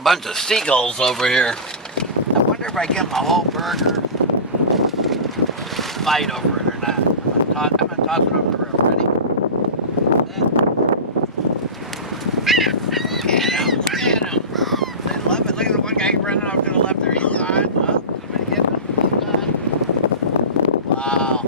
a bunch of seagulls over here. I wonder if I get them a whole burger. Fight over it or not. I'm gonna toss it over the rail. Ready? Look at him. Look at him. They love it. Look at the one guy running off to the left there. He's gone. Oh, somebody get him. He's gone. Wow.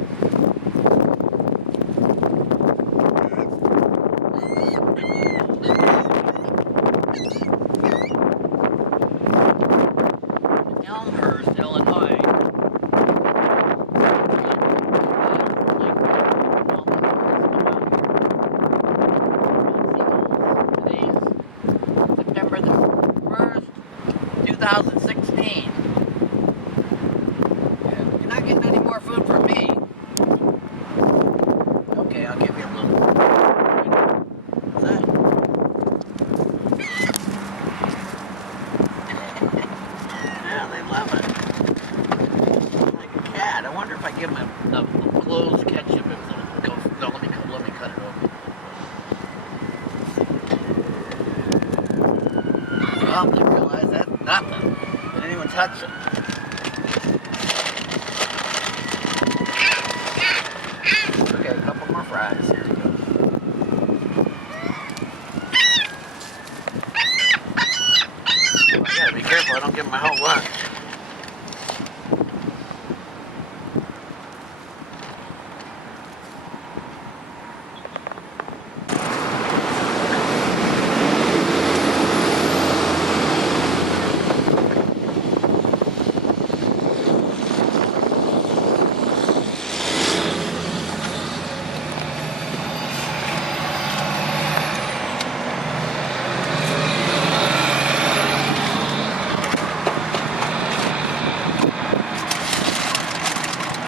Elmhurst, Illinois. Today's September the 1st, 2016. You're not getting any more food from me. Okay, I'll give you a little. What's that? Yeah, they love it. Like a cat. I wonder if I give them a closed ketchup if it'll go. No, let me cut it open. Well, they realize that's nothing. They didn't even touch it. Okay, a couple more fries. Here you go. I gotta be careful I don't give them my whole lunch.